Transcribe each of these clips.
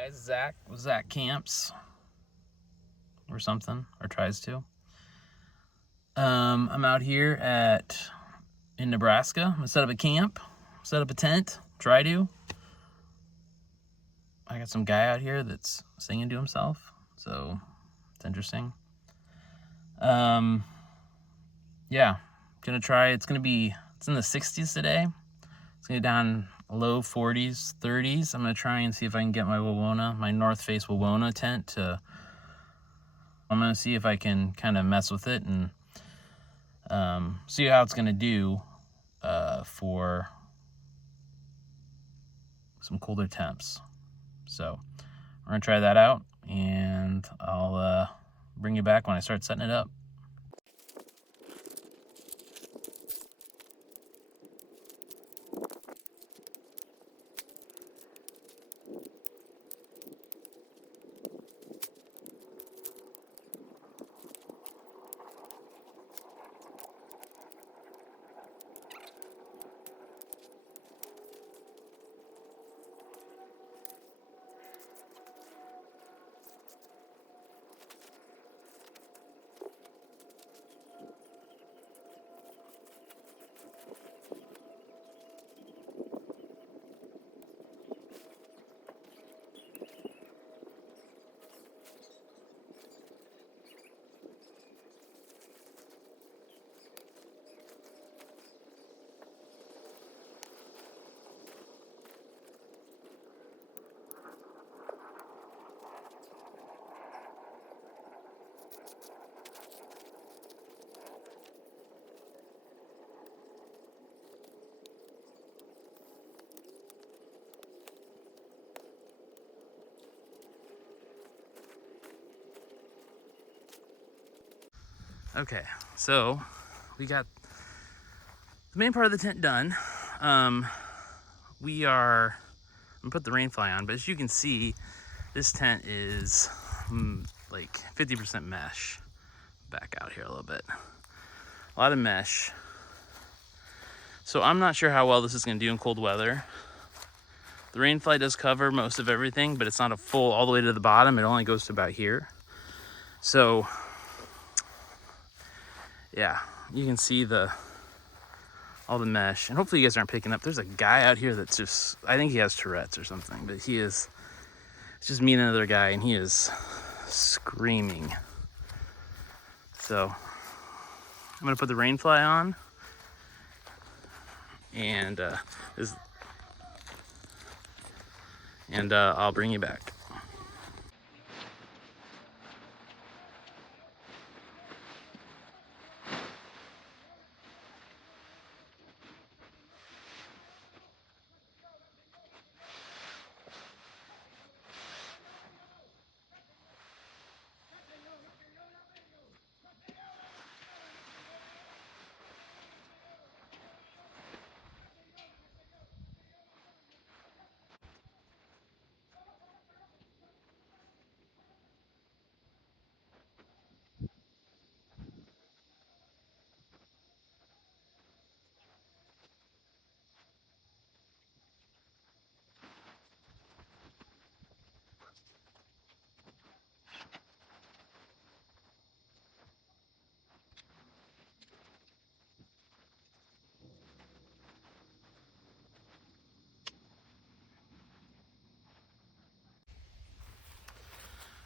Guys, Zach camps or something, or tries to. I'm out here in Nebraska. I'm gonna set up a camp, set up a tent, try to. I got some guy out here that's singing to himself, so it's interesting. Yeah, gonna try. It's in the 60s today. It's gonna be down low 40s, 30s. I'm gonna try and see if I can get my North Face Wawona tent to. I'm gonna see if I can kind of mess with it and see how it's gonna do for some colder temps. So we're gonna try that out, and I'll bring you back when I start setting it up. Okay, so we got the main part of the tent done. I'm gonna put the rain fly on, but as you can see, this tent is like 50% mesh. Back out here a little bit. A lot of mesh. So I'm not sure how well this is gonna do in cold weather. The rain fly does cover most of everything, but it's not a full all the way to the bottom. It only goes to about here. So yeah, you can see all the mesh, and hopefully you guys aren't picking up. There's a guy out here that's just, I think he has Tourette's or something, but it's just me and another guy, and he is screaming. So I'm gonna put the rain fly on, and I'll bring you back.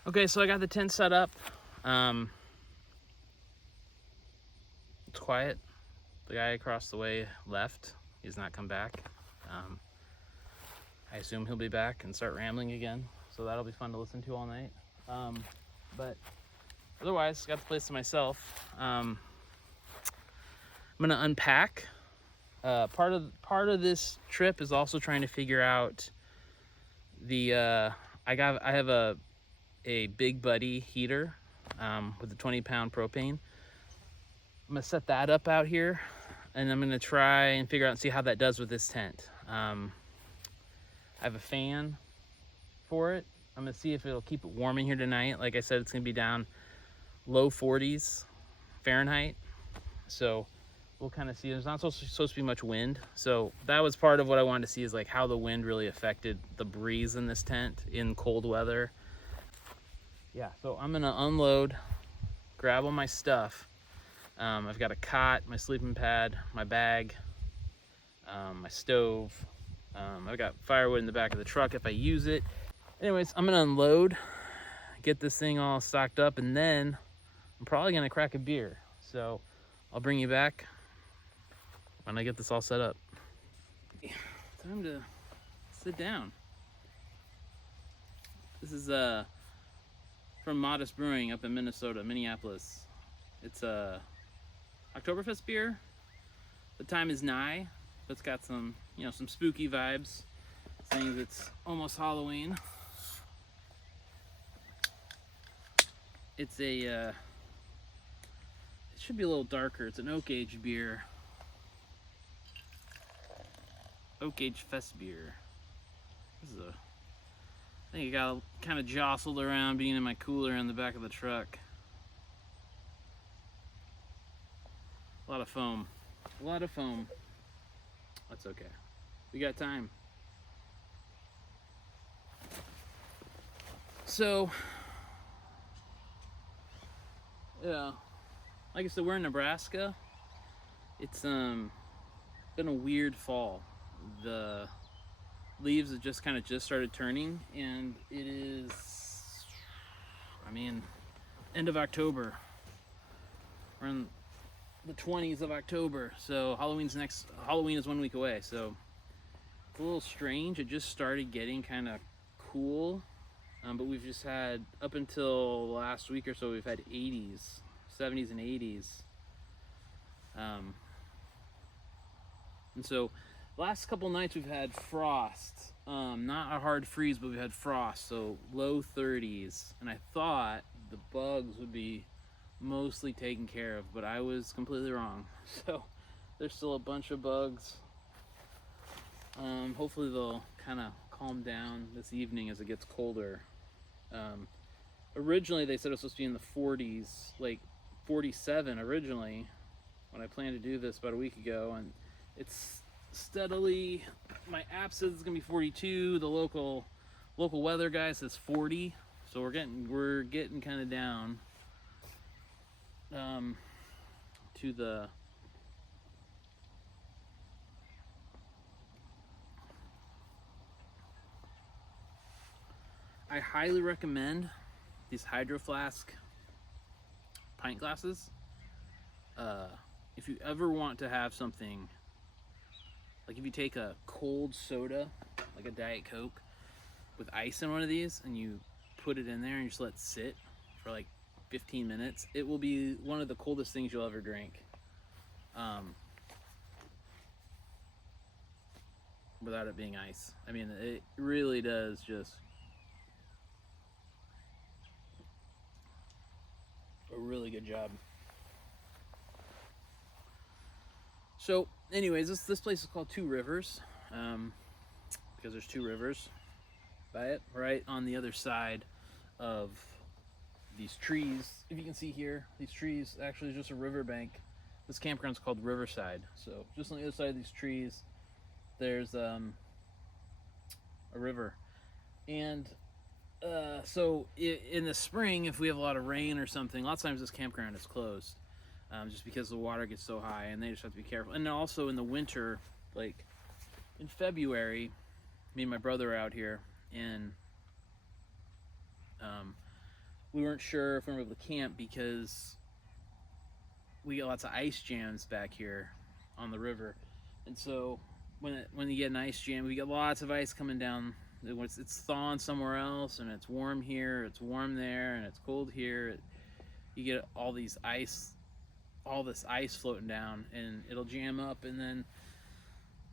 Okay, so I got the tent set up. It's quiet. The guy across the way left. He's not come back. I assume he'll be back and start rambling again, so that'll be fun to listen to all night. But otherwise, got the place to myself. I'm gonna unpack. Part of this trip is also trying to figure out I have a Big Buddy heater with a 20-pound propane. I'm gonna set that up out here, and I'm gonna try and figure out and see how that does with this tent. I have a fan for it. I'm gonna see if it'll keep it warm in here tonight. Like I said, it's gonna be down low 40s Fahrenheit, so we'll kind of see. There's not supposed to be much wind, so that was part of what I wanted to see, is like how the wind really affected the breeze in this tent in cold weather. Yeah, so I'm gonna unload, grab all my stuff. I've got a cot, my sleeping pad, my bag, my stove. I've got firewood in the back of the truck if I use it. Anyways, I'm gonna unload, get this thing all stocked up, and then I'm probably gonna crack a beer. So I'll bring you back when I get this all set up. Time to sit down. This is from Modest Brewing up in Minneapolis. It's a Oktoberfest beer. The time is nigh. It's got some, some spooky vibes, saying it's almost Halloween. It's it should be a little darker. It's an oak aged beer. Oak aged fest beer. This is I think it got kind of jostled around being in my cooler in the back of the truck. A lot of foam. A lot of foam. That's okay. We got time. So, yeah, like I said, we're in Nebraska. It's been a weird fall. The leaves have just started turning, and it is, end of October. We're in the 20s of October, so Halloween is 1 week away, so it's a little strange. It just started getting kind of cool, but we've just had, up until last week or so, we've had 70s and 80s, and so last couple nights we've had frost, not a hard freeze, but we've had frost, so low 30s, and I thought the bugs would be mostly taken care of, but I was completely wrong. So there's still a bunch of bugs. Hopefully they'll kind of calm down this evening as it gets colder. Originally they said it was supposed to be in the 40s, like 47 originally, when I planned to do this about a week ago, and it's steadily, my app says it's gonna be 42, the local weather guy says 40, so we're getting kind of down to the I highly recommend these Hydro Flask pint glasses. If you ever want to have something, like if you take a cold soda, like a Diet Coke, with ice in one of these, and you put it in there and you just let it sit for like 15 minutes, it will be one of the coldest things you'll ever drink. Without it being ice. It really does just a really good job. So anyways, this place is called Two Rivers, because there's two rivers by it, right on the other side of these trees. If you can see here, these trees actually is just a riverbank. This campground's called Riverside. So just on the other side of these trees, there's a river. And so in the spring, if we have a lot of rain or something, lots of times this campground is closed, just because the water gets so high, and they just have to be careful. And also in the winter, like in February, me and my brother are out here, and we weren't sure if we were able to camp because we get lots of ice jams back here on the river. And so when you get an ice jam, we get lots of ice coming down. It's thawing somewhere else, and it's warm here, it's warm there, and it's cold here. You get all this ice floating down, and it'll jam up, and then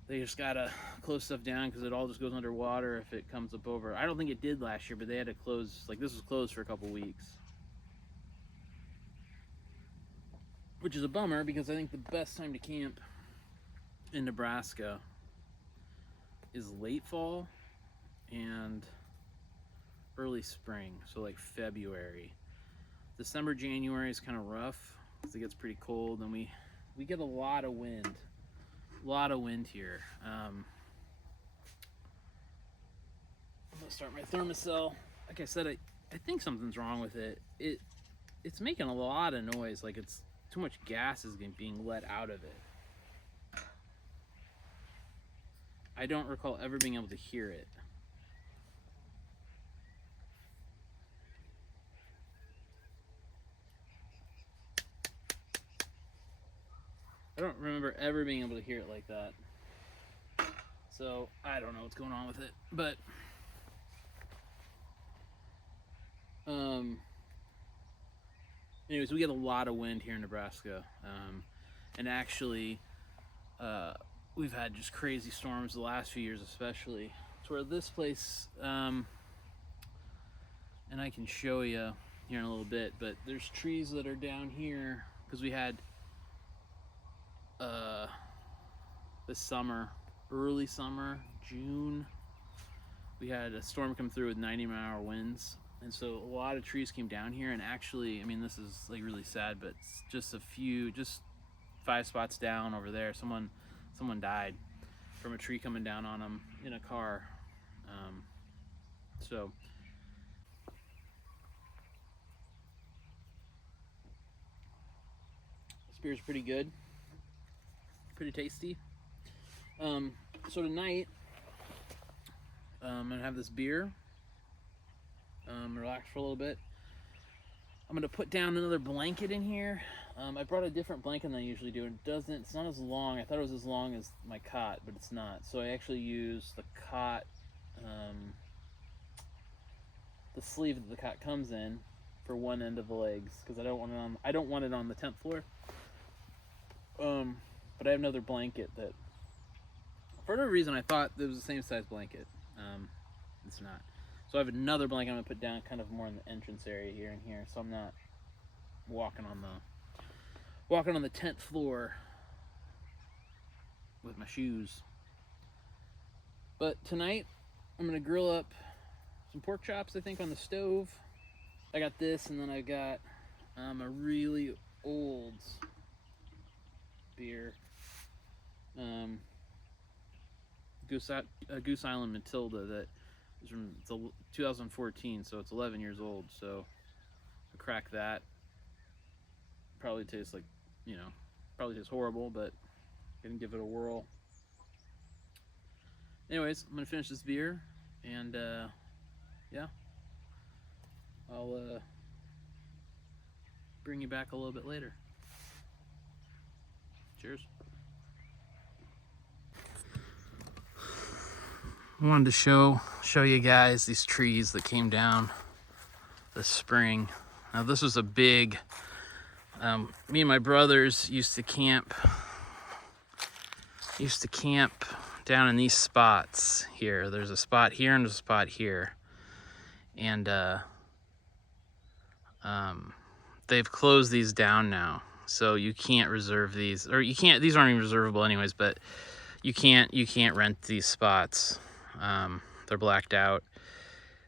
they just gotta close stuff down because it all just goes underwater if it comes up over. I don't think it did last year, but they had to close, like this was closed for a couple weeks. Which is a bummer, because I think the best time to camp in Nebraska is late fall and early spring, so like February. December, January is kind of rough because it gets pretty cold, and we we get a lot of wind. A lot of wind here. I'm gonna start my thermocell. Like I said, I think something's wrong with it. It's making a lot of noise, like it's too much gas is being let out of it. I don't recall ever being able to hear it. I don't remember ever being able to hear it like that. So I don't know what's going on with it, but anyways, we get a lot of wind here in Nebraska, and actually we've had just crazy storms the last few years, especially. To where this place, and I can show you here in a little bit, but there's trees that are down here because we had this summer, early summer, June, we had a storm come through with 90-mile-an-hour winds, and so a lot of trees came down here. And actually, I mean, this is like really sad, but just 5 spots down over there, someone died from a tree coming down on them in a car. So this beer's pretty good, pretty tasty. So tonight, I'm gonna have this beer, relax for a little bit. I'm gonna put down another blanket in here. I brought a different blanket than I usually do. It's not as long. I thought it was as long as my cot, but it's not. So I actually use the cot, the sleeve that the cot comes in for one end of the legs, because I don't want it on the tent floor. But I have another blanket that, for whatever reason, I thought it was the same size blanket. It's not. So I have another blanket I'm gonna put down kind of more in the entrance area here and here, so I'm not walking on the tent floor with my shoes. But tonight I'm gonna grill up some pork chops, I think, on the stove. I got this, and then I got a really old beer, Goose Island Matilda, that is from 2014, so it's 11 years old. So I crack that. Probably tastes like, probably tastes horrible, but gonna give it a whirl. Anyways, I'm gonna finish this beer, and yeah, I'll bring you back a little bit later. Cheers. I wanted to show you guys these trees that came down this spring. Now this was a big, me and my brothers used to camp down in these spots here. There's a spot here and there's a spot here. And they've closed these down now. So you can't reserve these, or you can't, these aren't even reservable anyways, but you can't rent these spots. They're blacked out.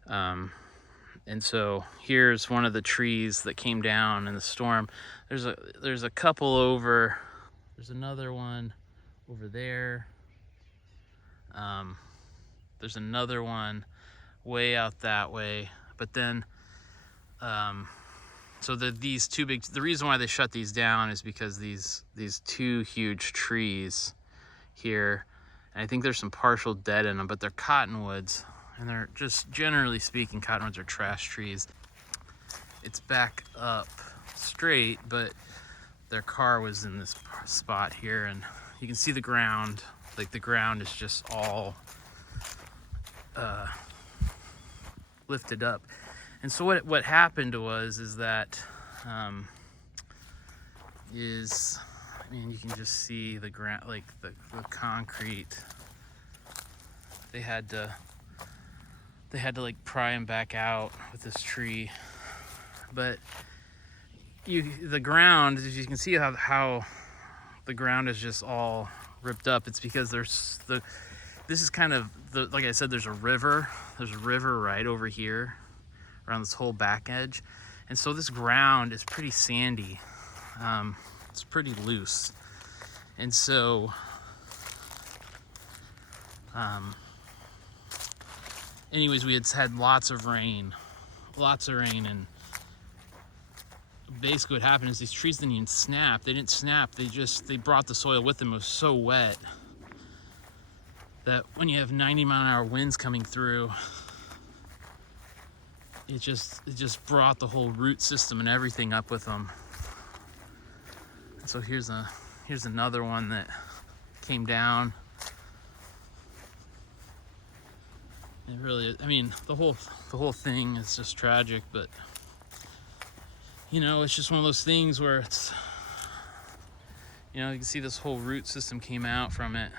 And so here's one of the trees that came down in the storm. There's a couple over, there's another one over there. There's another one way out that way, but then, so these two big, the reason why they shut these down is because these two huge trees here, and I think there's some partial dead in them, but they're cottonwoods, and they're just, generally speaking, cottonwoods are trash trees. It's back up straight, but their car was in this spot here, and you can see the ground, like the ground is just all lifted up. And so what happened is that I mean, you can just see the ground, like the concrete. They had to like pry them back out with this tree. But the ground, as you can see how the ground is just all ripped up. It's because this is kind of like I said, there's a river right over here around this whole back edge, and so this ground is pretty sandy. It's pretty loose, And so, anyways, we had lots of rain, and basically what happened is these trees didn't even snap. They didn't snap. They brought the soil with them. It was so wet that when you have 90-mile-an-hour winds coming through, it just brought the whole root system and everything up with them. And so here's another one that came down. It really, I mean, the whole thing is just tragic, but you know, it's just one of those things where it's, you know, you can see this whole root system came out from it.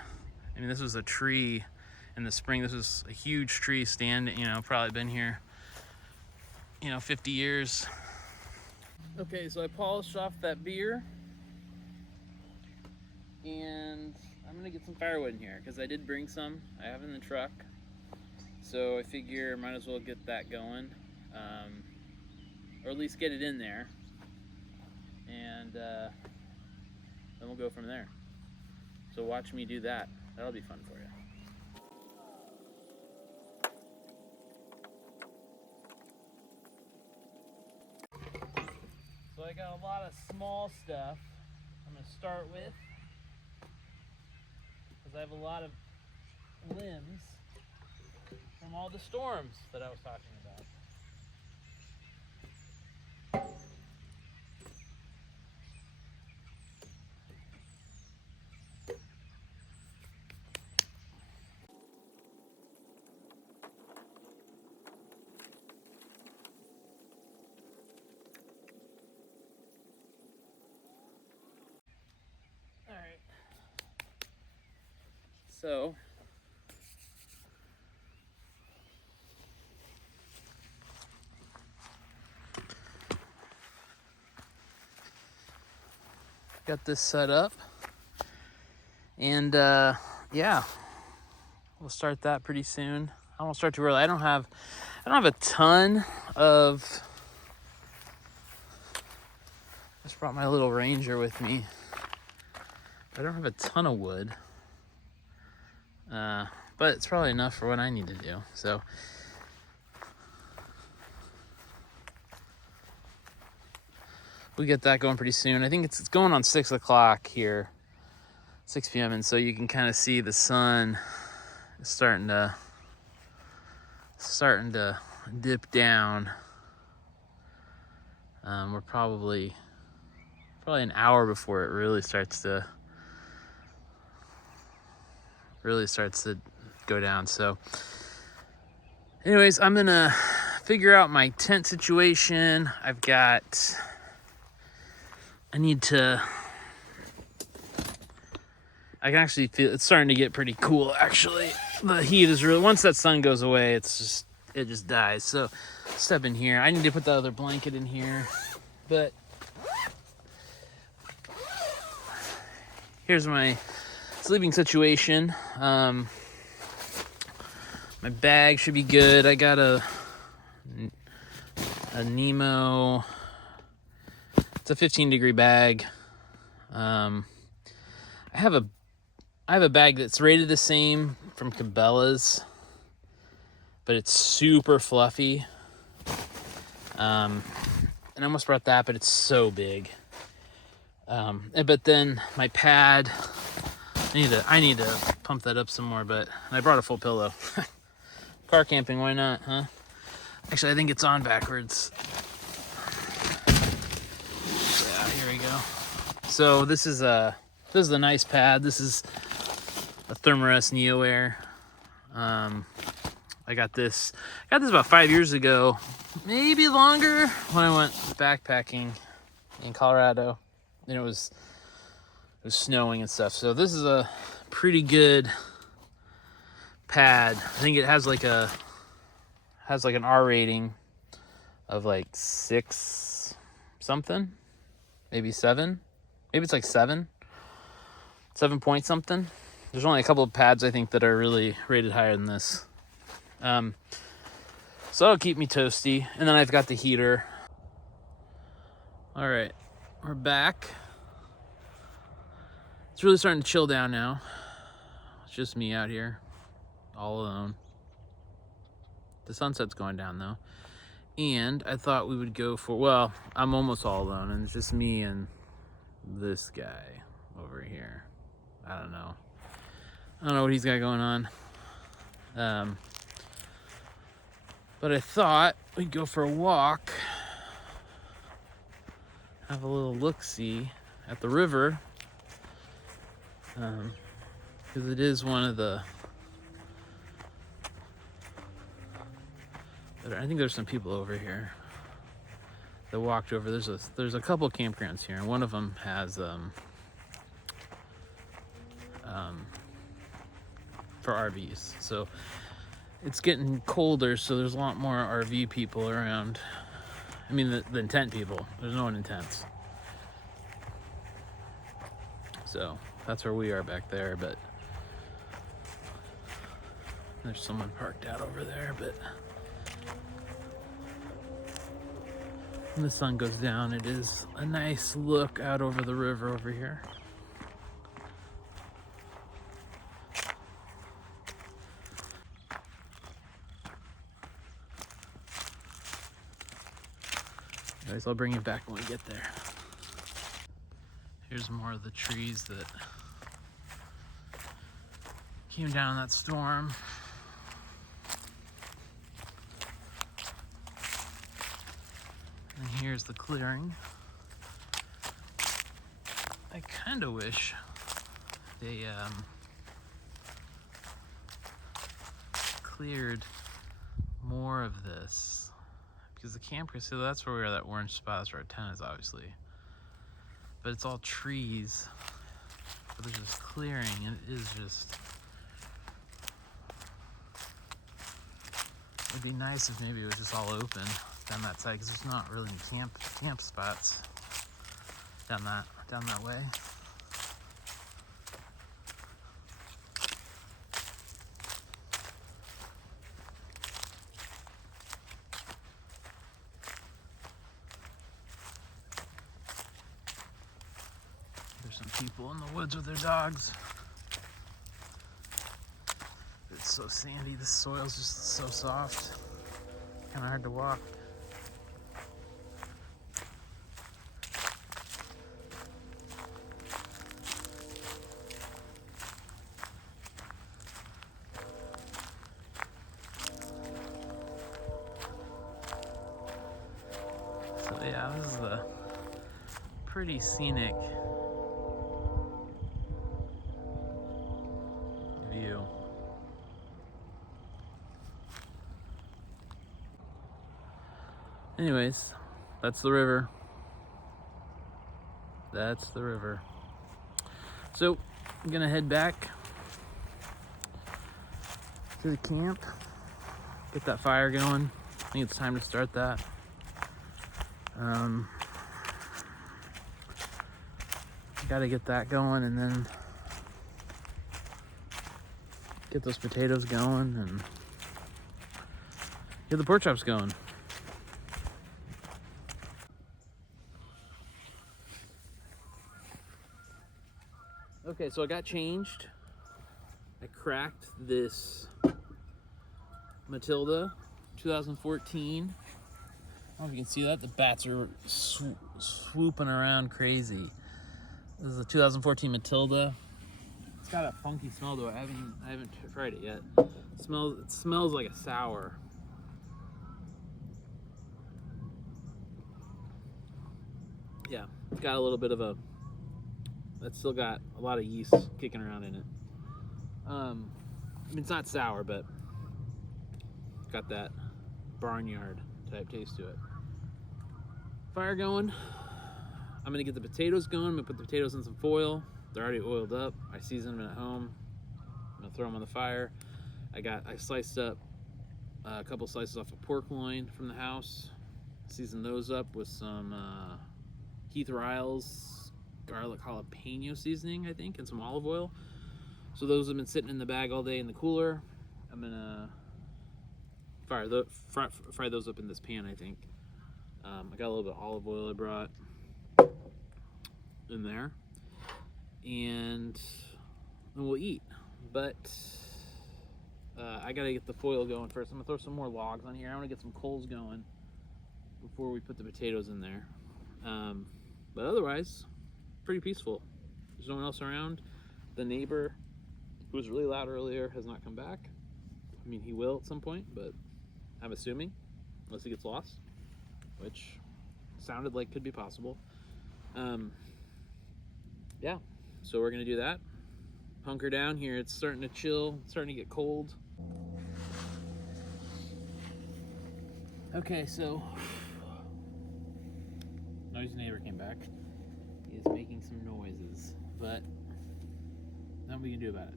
I mean, this was a tree in the spring. This was a huge tree standing, you know, probably been here, you know, 50 years. Okay, so I polished off that beer, and I'm gonna get some firewood in here because I did bring some. I have it in the truck, so I figure might as well get that going, or at least get it in there, and then we'll go from there. So watch me do that. That'll be fun for you. So I got a lot of small stuff I'm going to start with, because I have a lot of limbs from all the storms that I was talking about. Alright, so got this set up, and yeah, we'll start that pretty soon. I won't start too early. I don't have a ton of, I just brought my little Ranger with me. I don't have a ton of wood, but it's probably enough for what I need to do. So we get that going pretty soon. I think it's going on 6 o'clock here, 6 p.m. And so you can kind of see the sun is starting to dip down. We're probably an hour before it really starts to go down. So anyways, I'm gonna figure out my tent situation. I can actually feel it's starting to get pretty cool. Actually, the heat is really, once that sun goes away, it just dies. So step in here. I need to put the other blanket in here, but here's my sleeping situation. My bag should be good. I got a Nemo. It's a 15-degree bag. I have a bag that's rated the same from Cabela's, but it's super fluffy. And I almost brought that, but it's so big. But then my pad, I need to pump that up some more, but I brought a full pillow. Car camping, why not, huh? Actually, I think it's on backwards. Yeah, here we go. So this is a nice pad. This is a Thermarest Neo Air. I got this about 5 years ago, maybe longer, when I went backpacking in Colorado, and it was snowing and stuff. So this is a pretty good pad. I think it has like an R rating of like 6 something, maybe 7. Maybe it's like 7 point something. There's only a couple of pads I think that are really rated higher than this. So it'll keep me toasty. And then I've got the heater. All right, we're back. It's really starting to chill down now. It's just me out here, all alone. The sunset's going down though. And I thought we would go for, well, I'm almost all alone, and it's just me and this guy over here. I don't know what he's got going on. But I thought we'd go for a walk, have a little look-see at the river, because it is one of the, I think there's some people over here that walked over. There's a couple campgrounds here, and one of them has for RVs. So it's getting colder, so there's a lot more RV people around. I mean, the tent people. There's no one in tents. So that's where we are back there, but there's someone parked out over there. But when the sun goes down, it is a nice look out over the river over here. Anyways, I'll bring you back when we get there. Here's more of the trees that came down in that storm. And here's the clearing. I kind of wish they cleared more of this, because the campground, so that's where we are, that orange spot, that's where our tent is obviously. But it's all trees. But there's this clearing, and it is just, it'd be nice if maybe it was just all open down that side, because there's not really any camp spots down that way. There's some people in the woods with their dogs. It's so sandy, the soil's just so soft, kind of hard to walk. So yeah, this is a pretty scenic view. Anyways, that's the river. That's the river. So I'm gonna head back to the camp, get that fire going. I think it's time to start that. Gotta get that going, and then get those potatoes going, and get the pork chops going. Okay, so I got changed. I cracked this Matilda 2014. I don't know if you can see that. The bats are swooping around crazy. This is a 2014 Matilda. It's got a funky smell to it. I haven't tried it yet. It smells like a sour. Yeah, it's got a little bit of a. It's still got a lot of yeast kicking around in it. I mean, it's not sour, but got that barnyard type taste to it. Fire going. I'm gonna get the potatoes going. I'm gonna put the potatoes in some foil. They're already oiled up. I seasoned them at home. I'm gonna throw them on the fire. I sliced up a couple slices off of pork loin from the house. Seasoned those up with some Keith Riles garlic jalapeno seasoning, I think, and some olive oil. So those have been sitting in the bag all day in the cooler. I'm gonna fry those up in this pan, I think. I got a little bit of olive oil I brought in there. and then we'll eat. But I gotta get the foil going first. I'm gonna throw some more logs on here. I want to get some coals going before we put the potatoes in there. But otherwise, pretty peaceful. There's no one else around. The neighbor, who was really loud earlier, has not come back. I mean, he will at some point, but I'm assuming, unless he gets lost, which sounded like could be possible. Yeah, so we're gonna do that. Hunker down here. It's starting to chill, it's starting to get cold. Okay, so noisy neighbor came back. He is making some noises, but nothing we can do about it.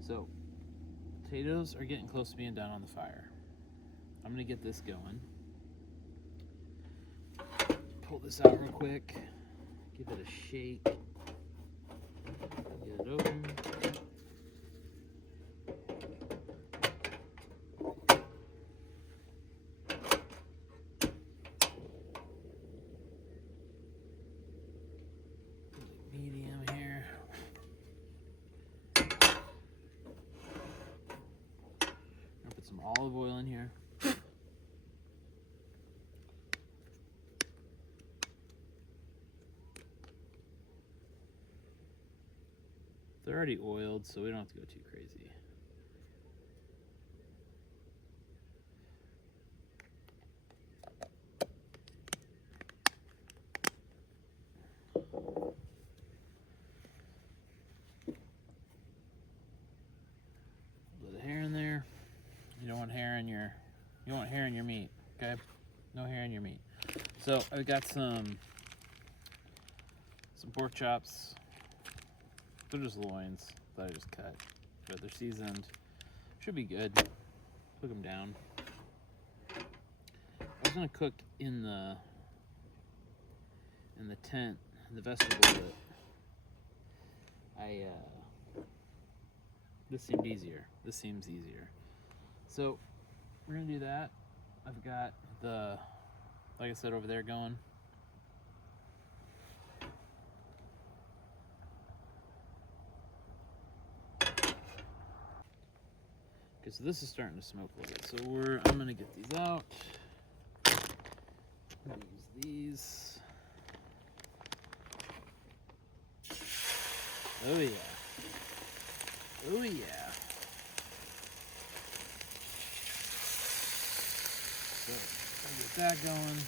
So potatoes are getting close to being done on the fire. I'm gonna get this going. Pull this out real quick. Give it a shake. Get it open. Medium here. I'll put some olive oil in here. They're already oiled, so we don't have to go too crazy. A little hair in there. You don't want hair in your meat, okay? No hair in your meat. So I've got some pork chops. They're just loins that I just cut, but they're seasoned. Should be good. Cook them down. I was gonna cook in the tent, in the vestibule, but this seemed easier. This seems easier. So we're gonna do that. I've got the, like I said, over there going. Okay, so this is starting to smoke a little bit. So I'm gonna get these out. I'm gonna use these. Oh yeah. Oh yeah. So I'll get that going.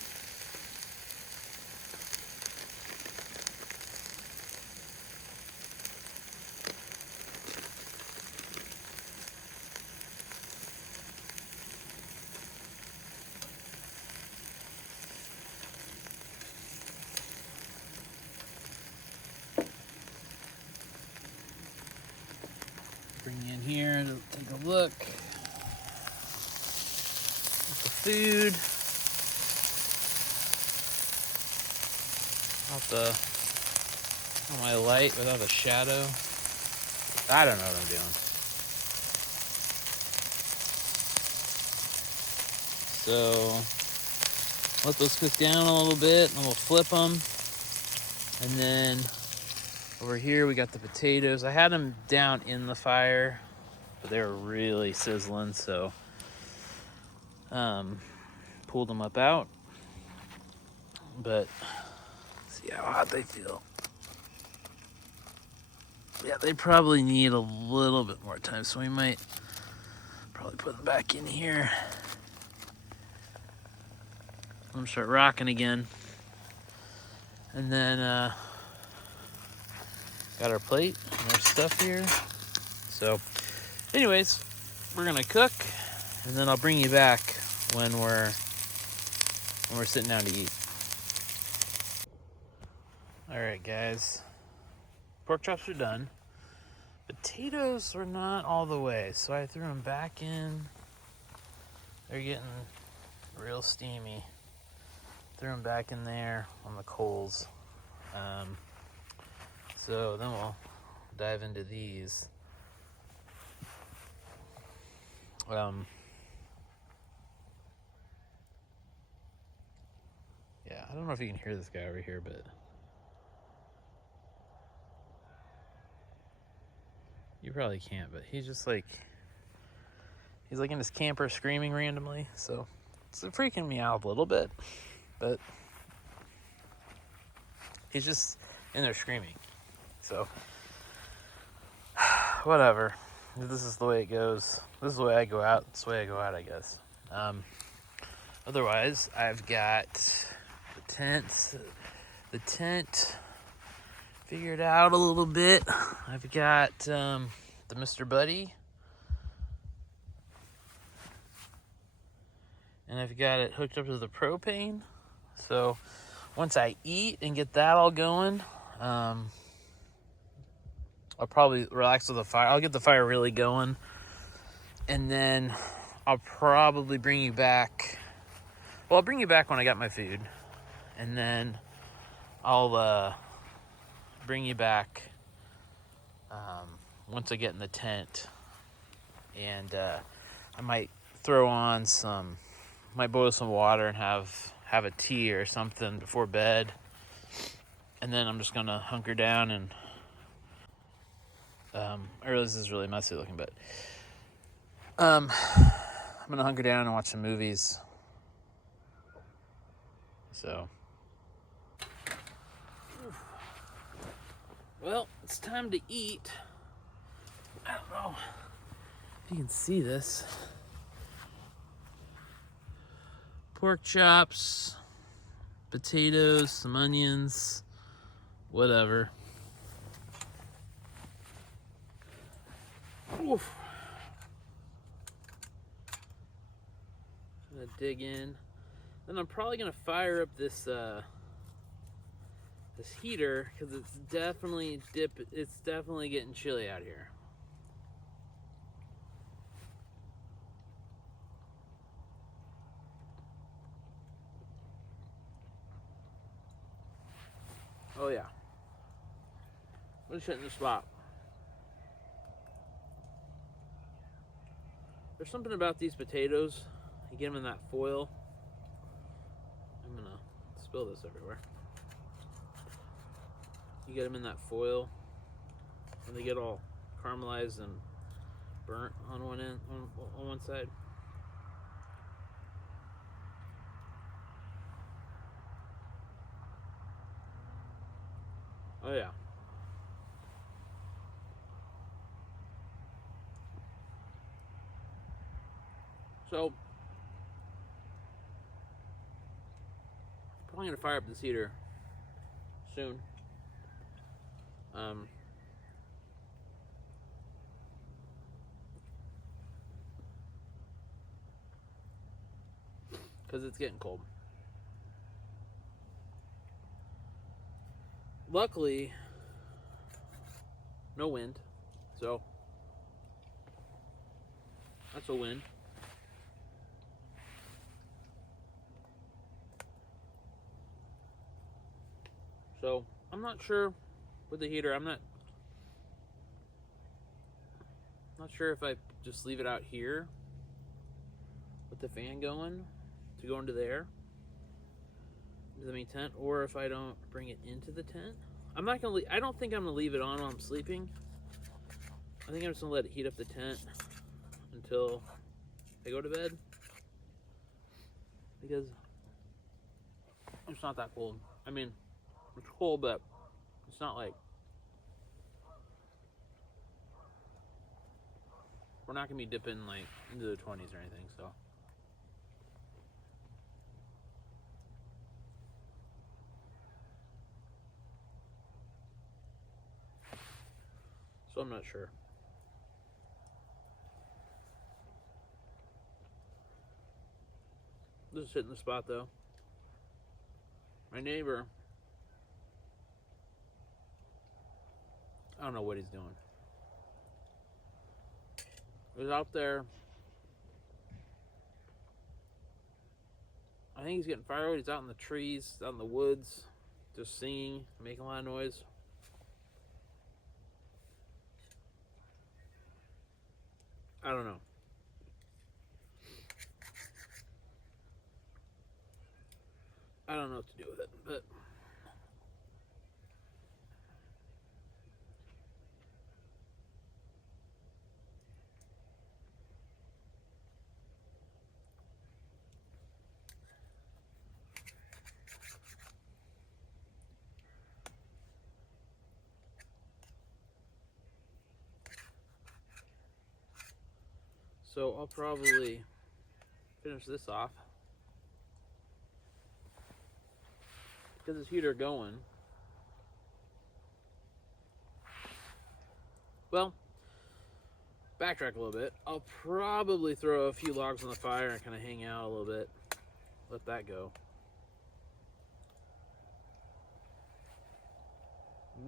Bring you in here to take a look at the food. On my light without a shadow. I don't know what I'm doing. So let those cook down a little bit, and we'll flip them. And then over here we got the potatoes. I had them down in the fire, but they were really sizzling, so pulled them up out. But see how hot they feel. Yeah, they probably need a little bit more time, so we might probably put them back in here. I'm gonna start rocking again. And then got our plate and our stuff here. So anyways, we're gonna cook, and then I'll bring you back when we're sitting down to eat. All right, guys. Pork chops are done. Potatoes are not all the way, so I threw them back in. They're getting real steamy. Threw them back in there on the coals. So then we'll dive into these. Yeah, I don't know if you can hear this guy over here, but You probably can't, but he's just like, he's like in his camper screaming randomly. So it's freaking me out a little bit, but he's just in there screaming. So whatever. This is the way it goes. This is the way I go out. This is the way I go out, I guess. Otherwise, I've got the tent figured out a little bit. I've got the Mr. Buddy, and I've got it hooked up to the propane. So once I eat and get that all going, I'll probably relax with the fire. I'll get the fire really going, and then I'll probably bring you back. Well, I'll bring you back when I got my food, and then I'll bring you back once I get in the tent, and I might throw on might boil some water and have a tea or something before bed, and then I'm just gonna hunker down and I realize this is really messy looking, but I'm gonna hunker down and watch some movies. So, well, it's time to eat. I don't know if you can see this. Pork chops, potatoes, some onions, whatever. Oof. I'm gonna dig in. Then I'm probably gonna fire up this this heater because it's definitely getting chilly out here. Oh yeah. Let's hit in the spot. There's something about these potatoes. You get them in that foil. I'm gonna spill this everywhere. You get them in that foil, and they get all caramelized and burnt on one end, on one side. Oh yeah. So, probably gonna fire up this heater soon. Because it's getting cold. Luckily, no wind, so that's a win. So I'm not sure with the heater. I'm not sure if I just leave it out here with the fan going to go into there, into the main tent, or if I don't bring it into the tent. I'm not gonna. I don't think I'm gonna leave it on while I'm sleeping. I think I'm just gonna let it heat up the tent until I go to bed, because it's not that cold. I mean, it's cold, but it's not like we're not gonna be dipping like into the 20s or anything. So I'm not sure. This is hitting the spot though. My neighbor, I don't know what he's doing. He was out there. I think he's getting firewood. He's out in the trees, out in the woods, just singing, making a lot of noise. I don't know. I don't know what to do with it, but So I'll probably finish this off. Get this heater going. Well, backtrack a little bit. I'll probably throw a few logs on the fire and kind of hang out a little bit. Let that go.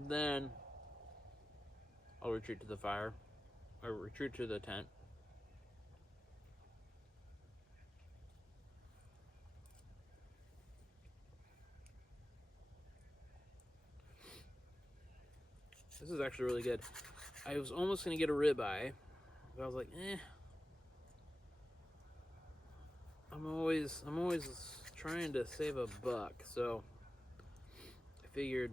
Then I'll retreat to the fire, or retreat to the tent. This is actually really good. I was almost gonna get a ribeye, but I was like, I'm always trying to save a buck, so I figured,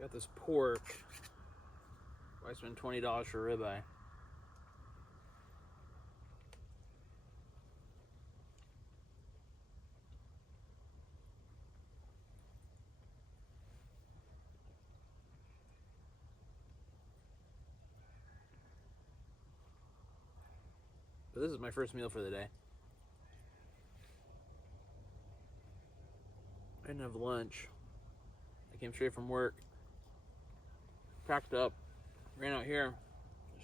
got this pork. Why spend $20 for a ribeye? But this is my first meal for the day. I didn't have lunch. I came straight from work, packed up, ran out here.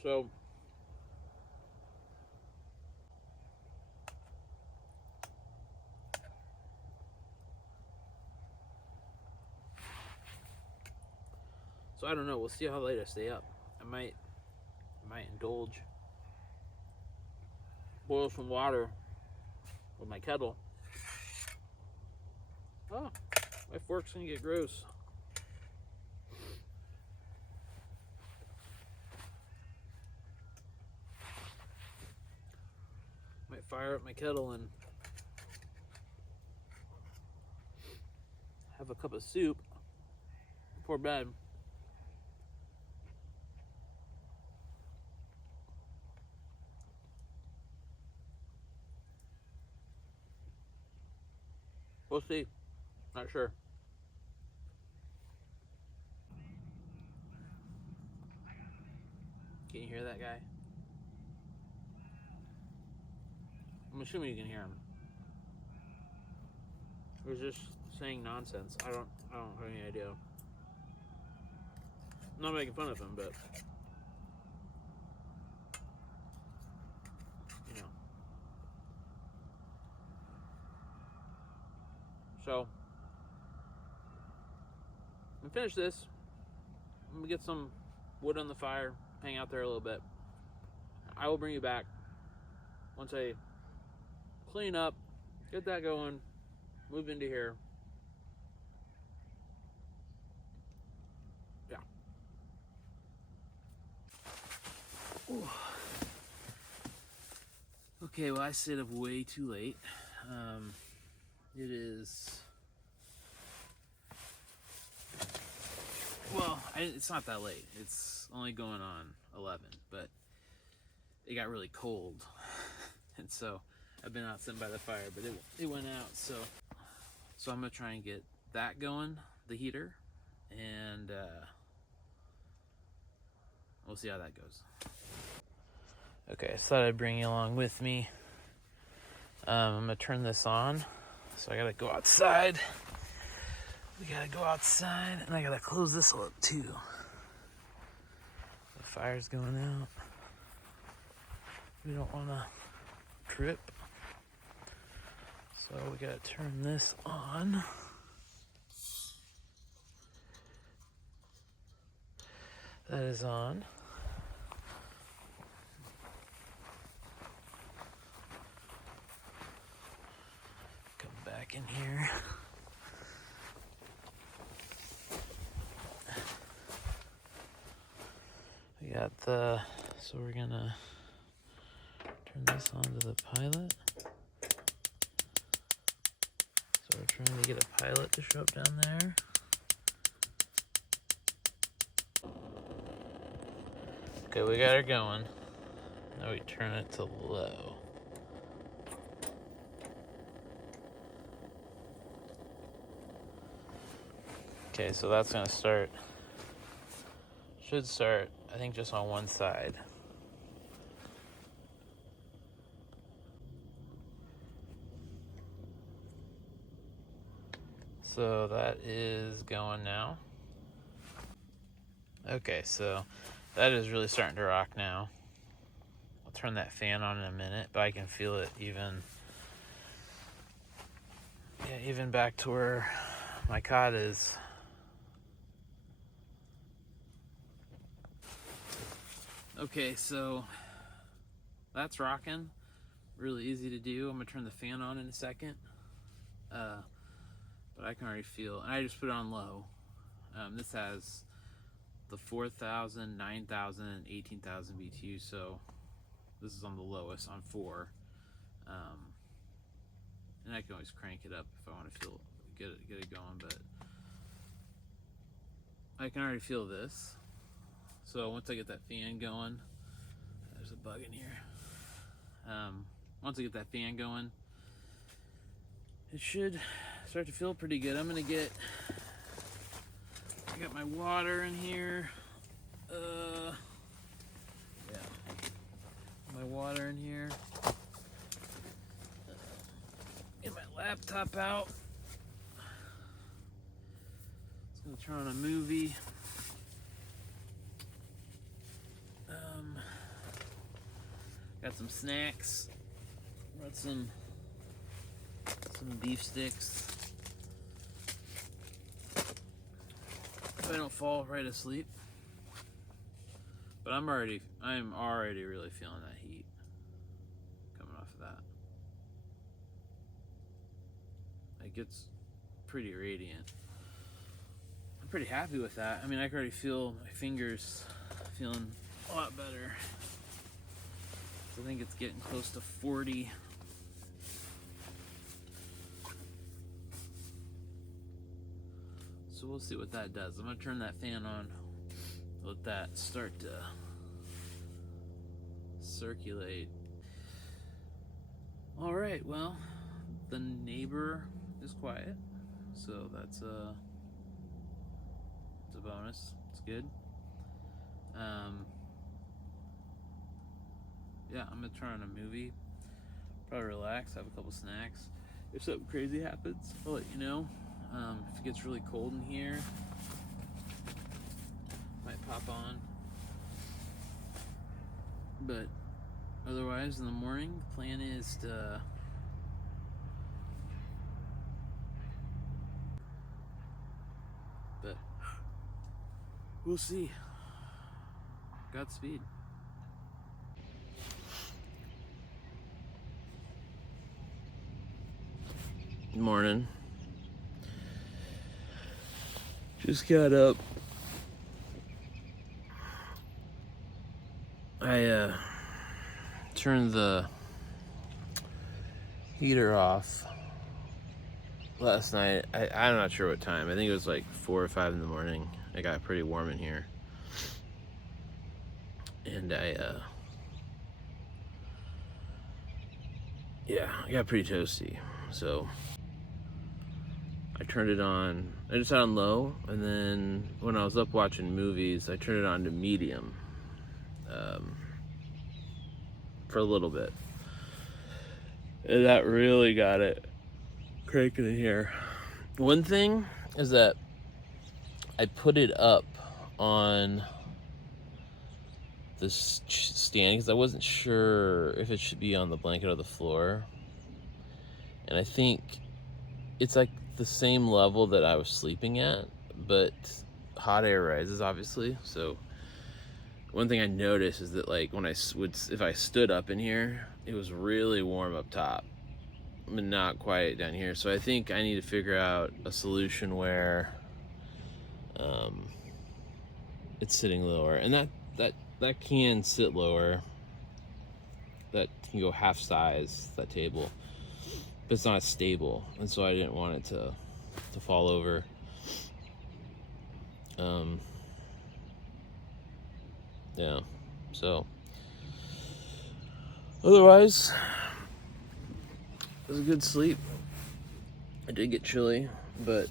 So I don't know. We'll see how late I stay up. I might indulge, boil some water with my kettle. Oh, my fork's gonna get gross. Might fire up my kettle and have a cup of soup before bed. We'll see. Not sure. Can you hear that guy? I'm assuming you can hear him. He was just saying nonsense. I don't have any idea. I'm not making fun of him, but you know. So I'm gonna finish this. I'm gonna get some wood on the fire, hang out there a little bit. I will bring you back once I clean up, get that going, move into here. Yeah. Ooh. Okay, well, I stayed up way too late. It is, well, it's not that late. It's only going on 11, but it got really cold. And so I've been out sitting by the fire, but it went out. So I'm gonna try and get that going, the heater, and we'll see how that goes. Okay, I thought I'd bring you along with me. I'm gonna turn this on. So I gotta go outside. We gotta go outside, and I gotta close this up too. The fire's going out. We don't wanna trip. So we gotta turn this on. That is on. Come back in here. We got so we're gonna turn this on to the pilot. So we're trying to get a pilot to show up down there. Okay, we got her going. Now we turn it to low. Okay, so that's gonna start. Should start, I think, just on one side. So that is going now. Okay, so that is really starting to rock now. I'll turn that fan on in a minute, but I can feel it even back to where my cot is. Okay, so that's rocking. Really easy to do. I'm gonna turn the fan on in a second. But I can already feel, and I just put it on low. This has the 4,000, 9,000, and 18,000 BTU, so this is on the lowest on 4. And I can always crank it up if I want to get it going, but I can already feel this. So once I get that fan going, there's a bug in here. Once I get that fan going, it should start to feel pretty good. I got my water in here. Yeah, my water in here. Get my laptop out. It's gonna turn on a movie. Got some snacks. Got some beef sticks. So I don't fall right asleep. But I'm already really feeling that heat coming off of that. It gets pretty radiant. I'm pretty happy with that. I mean, I can already feel my fingers feeling a lot better. So I think it's getting close to 40. So we'll see what that does. I'm gonna turn that fan on, let that start to circulate. All right, well, the neighbor is quiet, so it's a bonus. It's good. Yeah, I'm gonna turn on a movie, probably relax, have a couple snacks. If something crazy happens, I'll let you know. If it gets really cold in here, might pop on. But otherwise, in the morning, the plan is to but we'll see. Godspeed. Morning. Just got up. I turned the heater off last night. I'm not sure what time. I think it was like 4 or 5 in the morning. It got pretty warm in here. And I got pretty toasty. So I turned it on. I just had it on low, and then when I was up watching movies, I turned it on to medium for a little bit. And that really got it cranking in here. One thing is that I put it up on this stand because I wasn't sure if it should be on the blanket or the floor. And I think it's like the same level that I was sleeping at, but hot air rises obviously. So one thing I noticed is that like when if I stood up in here, it was really warm up top, but not quite down here. So I think I need to figure out a solution where it's sitting lower, and that can sit lower. That can go half size, that table, but it's not stable, and so I didn't want it to fall over. Yeah, so otherwise it was a good sleep. I did get chilly, but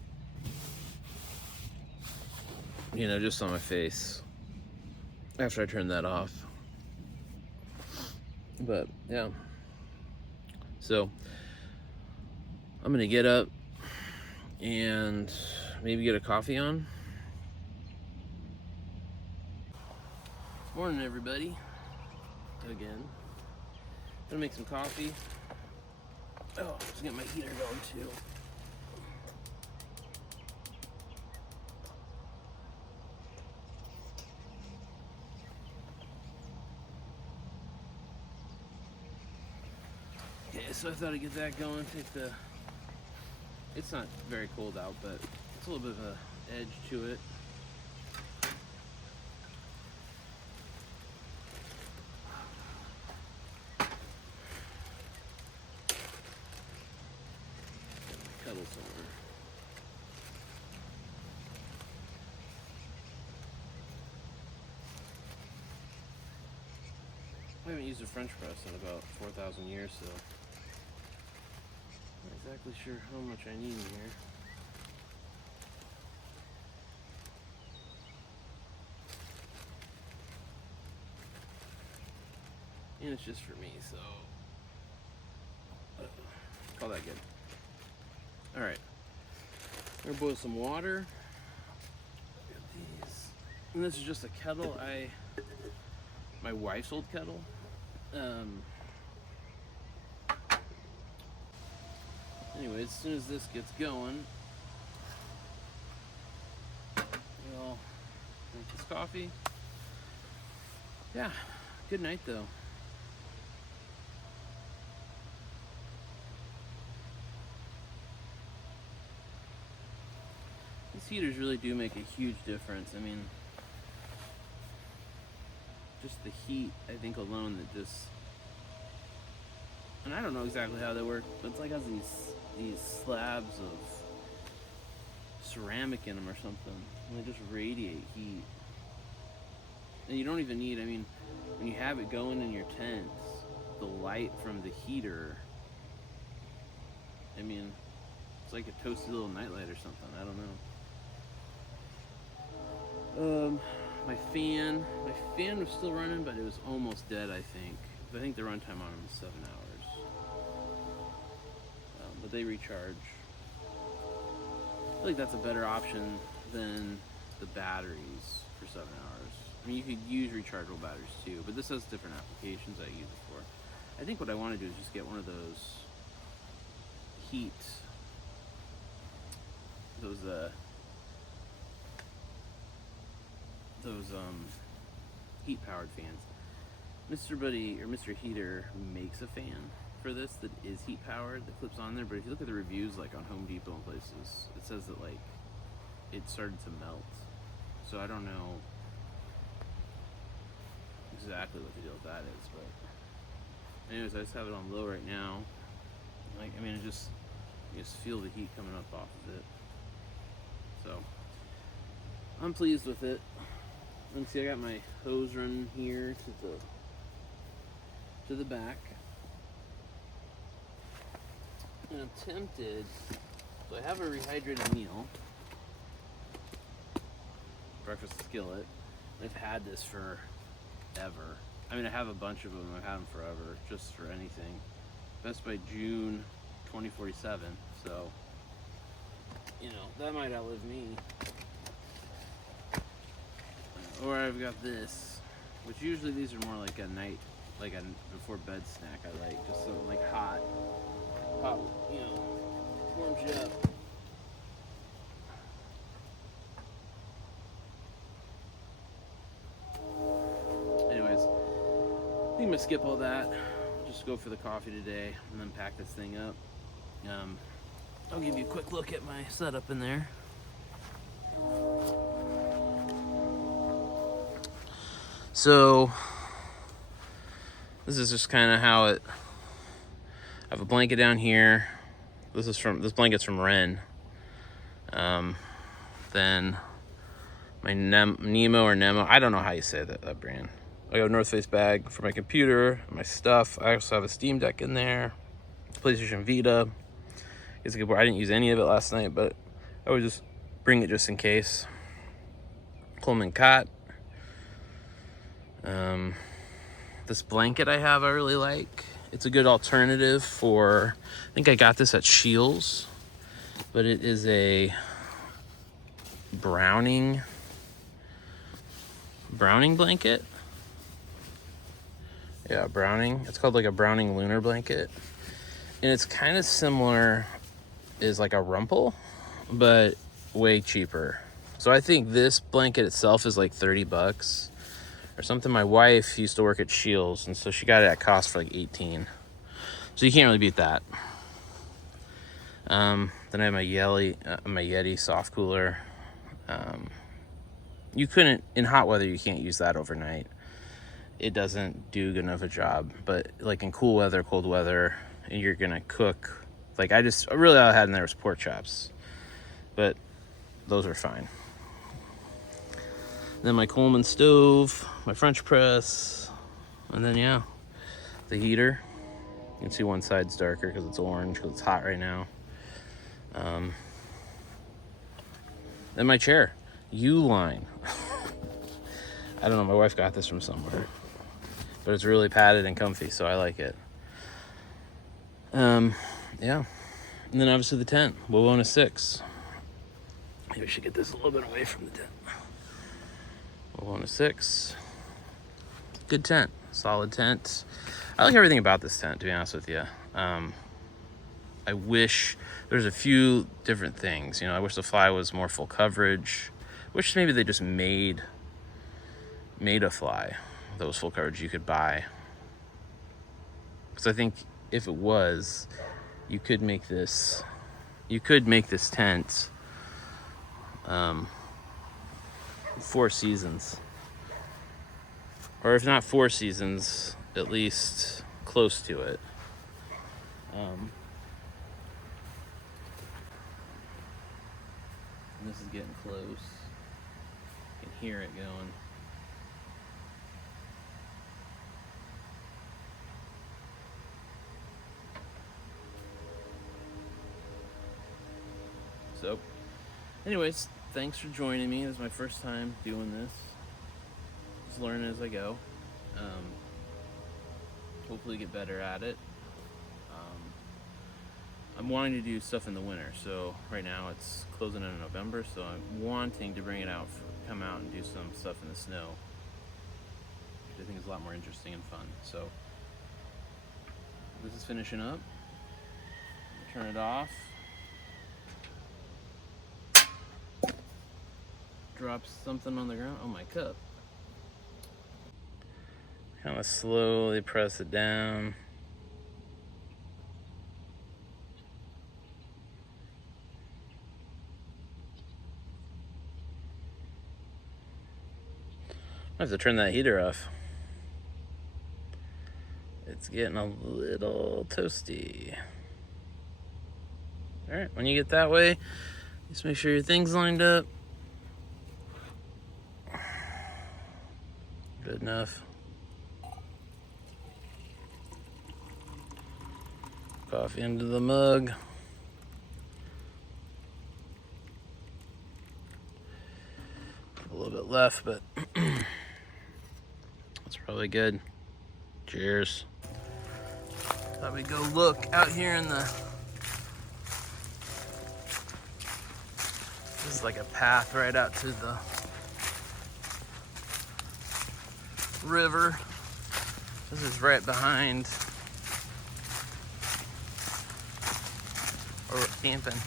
just on my face after I turned that off. But yeah, so I'm gonna get up and maybe get a coffee on. Morning, everybody. Again, gonna make some coffee. Oh, let's get my heater going too. Okay, so I thought I'd get that going. It's not very cold out, but it's a little bit of an edge to it. Kettle somewhere. I haven't used a French press in about 4,000 years, so I'm not exactly sure how much I need in here. And it's just for me, so call that good. All right, I'm gonna boil some water. Get these, and this is just a kettle. My wife's old kettle. Anyway, as soon as this gets going, we'll make this coffee. Yeah, good night though. These heaters really do make a huge difference. I mean, just the heat, I think alone, that just, and I don't know exactly how they work, but it's like has these slabs of ceramic in them or something, and they just radiate heat. And you don't even need, I mean, when you have it going in your tent, the light from the heater, I mean, it's like a toasty little nightlight or something. I don't know. My fan was still running, but it was almost dead, I think. I think the runtime on them is 7 hours. But they recharge. I feel like that's a better option than the batteries for 7 hours. I mean, you could use rechargeable batteries too, but this has different applications I use it for. I think what I want to do is just get one of those heat-powered fans. Mr. Heater makes a fan for this that is heat-powered that clips on there, but if you look at the reviews, like on Home Depot and places, it says that like it started to melt. So I don't know exactly what the deal with that is, but anyways, I just have it on low right now. Like, I mean, you just feel the heat coming up off of it. So I'm pleased with it. And see, I got my hose running here to the back. And I'm tempted, so I have a rehydrated meal, breakfast skillet. I've had this forever. I mean, I have a bunch of them. I've had them forever, just for anything. Best by June 2047. So, you know, that might outlive me. Or I've got this, which usually these are more like a night, like a before bed snack. I like just something like hot, you know, warms you up. Anyways, I think I'm gonna skip all that. Just go for the coffee today and then pack this thing up. I'll give you a quick look at my setup in there. So this is just kind of how it. I have a blanket down here. This blanket's from Ren. Then my Nemo, I don't know how you say that brand. I got a North Face bag for my computer, my stuff. I also have a Steam Deck in there, PlayStation Vita. It's a good board. I didn't use any of it last night, but I would just bring it just in case. Coleman cot. This blanket I have, I really like. It's a good alternative for, I think I got this at Scheels. but it is a Browning blanket. Yeah, Browning. It's called like a Browning lunar blanket. And it's kind of similar as like a Rumpel, but way cheaper. So I think this blanket itself is like $30 or something. My wife used to work at Shields, and so she got it at cost for like $18. So you can't really beat that. Then I have my Yeti soft cooler. You couldn't, in hot weather, you can't use that overnight. It doesn't do good enough a job. But like in cool weather, cold weather, and you're gonna cook. Like all I had in there was pork chops, but those are fine. Then my Coleman stove, my French press, and then yeah, the heater. You can see one side's darker because it's orange because it's hot right now. Then my chair, U-line. I don't know, my wife got this from somewhere, but it's really padded and comfy, so I like it. Yeah. And then obviously the tent, Wawona 6. Maybe I should get this a little bit away from the tent. Wawona 6. Good tent, solid tent. I like everything about this tent, to be honest with you. I wish there's a few different things. You know, I wish the fly was more full coverage. Wish maybe they just made a fly that was full coverage you could buy. Because I think if it was, you could make this tent 4 seasons. Or if not 4 seasons, at least close to it. And this is getting close. You can hear it going. So, anyways, thanks for joining me. This is my first time doing this. Just learning as I go. Hopefully get better at it. I'm wanting to do stuff in the winter, so right now it's closing in November, so I'm wanting to bring it out, come out and do some stuff in the snow, which I think is a lot more interesting and fun. So this is finishing up. Turn it off. Drops something on the ground. Oh, my cup. Kind of slowly press it down. I have to turn that heater off. It's getting a little toasty. All right, when you get that way, just make sure your thing's lined up. Good enough. Coffee into the mug. A little bit left, but that's probably good. Cheers. Thought we'd go look out here in the... This is like a path right out to the river. This is right behind where we're camping.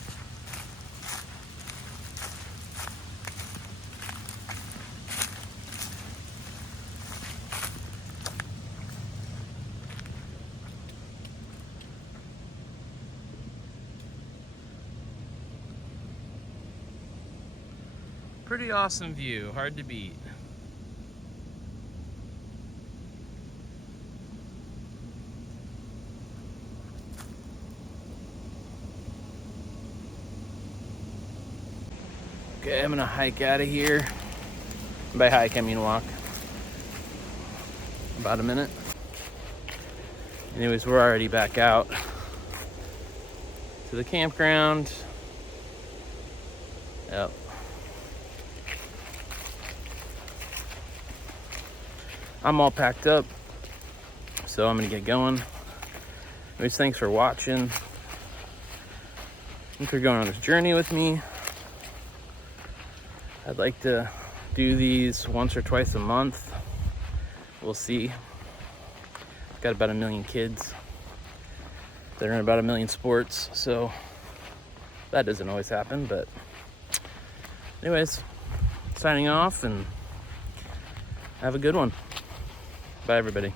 Pretty awesome view, hard to beat. Okay, I'm gonna hike out of here. By hike, I mean walk. About a minute. Anyways, we're already back out to the campground. Yep. I'm all packed up, so I'm gonna get going. Anyways, thanks for watching. if you're going on this journey with me, I'd like to do these once or twice a month. We'll see. I've got about 1 million kids. They're in about 1 million sports, so that doesn't always happen. But anyways, signing off, and have a good one. Bye, everybody.